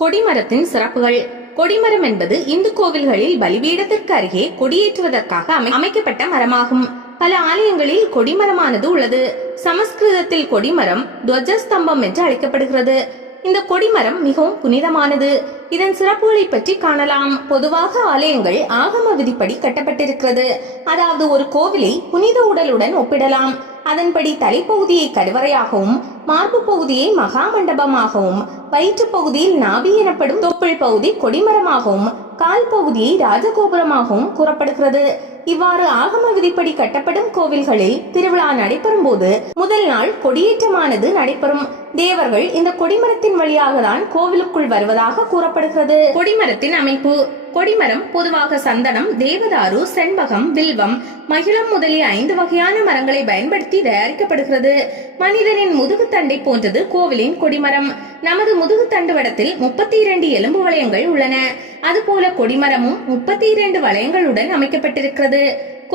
கொடிமரத்தின் சிறப்புகள். கொடிமரம் என்பது இந்து கோவில்களில் பலிபீடத்திற்கு அருகே கொடியேற்றுவதற்காக அமைக்கப்பட்ட மரமாகும். பல ஆலயங்களில் கொடிமரமானது உள்ளது. சமஸ்கிருதத்தில் கொடிமரம் துவஜஸ்தம்பம் என்று அழைக்கப்படுகிறது. இந்த கொடிமரம் மிகவும் புனிதமானது. இதன் சிறப்புகளை பற்றி காணலாம். பொதுவாக ஆலயங்கள் ஆகம விதிப்படி கட்டப்பட்டிருக்கிறது. அதாவது ஒரு கோவிலை புனித உடலுடன் ஒப்பிடலாம். அதன்படி தலைப்பகுதியை கருவறையாகவும், மார்பு பகுதியை மகா மண்டபமாகவும், வயிற்று பகுதியில் நாபி எனப்படும் தொப்புள் பகுதி கொடிமரமாகவும், கால் பகுதியை ராஜகோபுரமாகவும் கூறப்படுகிறது. இவ்வாறு ஆகம விதிப்படி கட்டப்படும் கோவில்களில் திருவிழா நடைபெறும் போது முதல் நாள் கொடியேற்றமானது நடைபெறும். தேவர்கள் இந்த கொடிமரத்தின் வழியாக தான் கோவிலுக்குள் வருவதாக கூறப்படுகிறது. கொடிமரத்தின் அமைப்பு. கொடிமரம் பொதுவாக சந்தனம், தேவதாரு, செண்பகம், வில்வம், மகிழம் முதலிய 5 வகையான மரங்களை பயன்படுத்தி தயாரிக்கப்படுகிறது. மனிதனின் முதுகுத்தண்டை போன்றது கோவிலின் கொடிமரம். நமது முதுகுத்தண்டு வடத்தில் 32 எலும்பு வளையங்கள் உள்ளன. அதுபோல கொடிமரமும் 32 வளையங்களுடன் அமைக்கப்பட்டிருக்கிறது.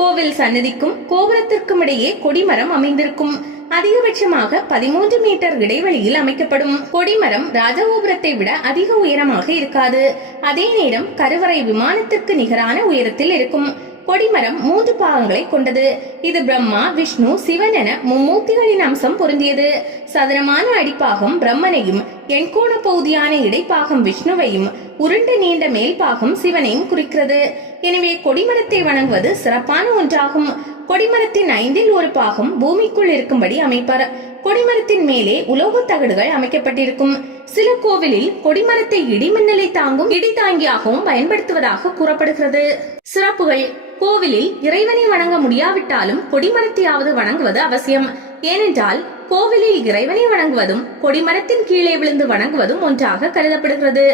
கோவில் சன்னதிக்கும் கோபுரத்திற்கும் இடையே கொடிமரம் அமைந்திருக்கும். அதிகபட்சமாக 13 மீட்டர் இடைவெளியில் அமைக்கப்படும். கொடிமரம் ராஜகோபுரத்தை விட அதிக உயரமாக இருக்காது. அதே நேரம் கருவறை விமானத்திற்கு நிகரான உயரத்தில் இருக்கும். கொடிமரம் 3 பாகங்களை கொண்டது. இது பிரம்மா, விஷ்ணு, சிவன் என மும்மூர்த்திகளின் அம்சம் பொருந்தியது. சதுரமான அடிப்பாகம் பிரம்மனையும், எண்கோண பகுதியான இடைப்பாகம் விஷ்ணுவையும், உருண்ட நீண்ட மேல் பாகம் சிவனையும் குறிக்கிறது. எனவே கொடிமரத்தை வணங்குவது சிறப்பான ஒன்றாகும். கொடிமரத்தின் 5இல் 1 பாகம் பூமிக்குள் இருக்கும்படி அமைப்பர். கொடிமரத்தின் மேலே உலோக தகடுகள் அமைக்கப்பட்டிருக்கும். சில கோவிலில் கொடிமரத்தை இடிமின்னலை தாங்கும் இடி தாங்கியாகவும் பயன்படுத்துவதாக கூறப்படுகிறது. சிறப்புகள். கோவிலில் இறைவனை வணங்க முடியாவிட்டாலும் கொடிமரத்தையாவது வணங்குவது அவசியம். ஏனென்றால் கோவிலில் இறைவனை வணங்குவதும் கொடிமரத்தின் கீழே விழுந்து வணங்குவதும் ஒன்றாக கருதப்படுகிறது.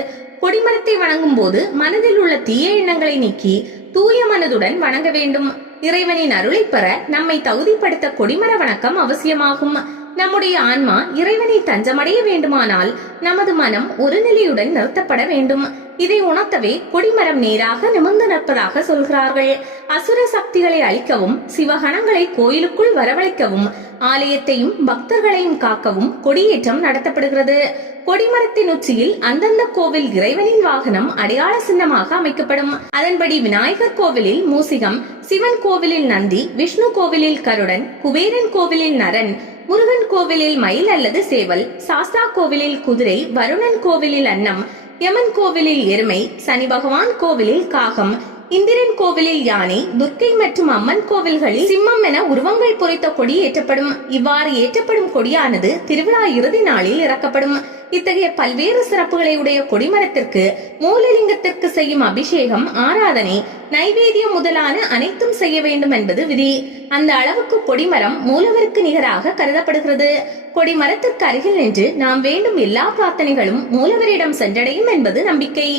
கொடிமரத்தை வணங்கும் போது மனதில் உள்ள தீய எண்ணங்களை நீக்கி தூய மனதுடன் வணங்க வேண்டும். இறைவனின் அருளை பெற நம்மை தகுதிப்படுத்த கொடிமர வணக்கம் அவசியமாகும். நம்முடைய ஆன்மா இறைவனை தஞ்சமடைய வேண்டுமானால் நமது மனம் ஒரு நிலையுடன் நிறுத்தப்பட வேண்டும். இதை உணர்த்தவே கொடிமரம் நேராக நிமிர்ந்து நிற்பதாக சொல்கிறார்கள். அசுர சக்திகளை அழிக்கவும், சிவகணங்களை கோயிலுக்குள் வரவழைக்கவும், ஆலயத்தையும் பக்தர்களையும் காக்கவும் கொடியேற்றம் நடத்தப்படுகிறது. கொடிமரத்தின் உச்சியில் அந்தந்த கோவில் இறைவனின் வாகனம் அடையாள சின்னமாக அமைக்கப்படும். அதன்படி விநாயகர் கோவிலில் மூசிகம், சிவன் கோவிலில் நந்தி, விஷ்ணு கோவிலில் கருடன், குபேரன் கோவிலில் நரன், முருகன் கோவிலில் மயில் அல்லது சேவல், சாஸ்தா கோவிலில் குதிரை, வருணன் கோவிலில் அன்னம், யமன் கோவிலில் எருமை, சனி பகவான் கோவிலில் காகம், இந்திரன் கோவிலில் யானை, துர்க்கை மற்றும் அம்மன் கோவில்களில் சிம்மம் என உருவங்கள் பொறித்த கொடி ஏற்றப்படும். இவ்வாறு ஏற்றப்படும் கொடியானது திருவிழா இறுதி நாளில் இறக்கப்படும். இத்தகைய பல்வேறு சிறப்புகளை உடைய கொடிமரத்திற்கு மூலலிங்கத்திற்கு செய்யும் அபிஷேகம், ஆராதனை, நைவேத்தியம் முதலான அனைத்தும் செய்ய வேண்டும் என்பது விதி. அந்த அளவுக்கு கொடிமரம் மூலவருக்கு நிகராக கருதப்படுகிறது. கொடிமரத்திற்கு அருகில் நின்று நாம் வேண்டும் எல்லா பிரார்த்தனைகளும் மூலவரிடம் சென்றடையும் என்பது நம்பிக்கை.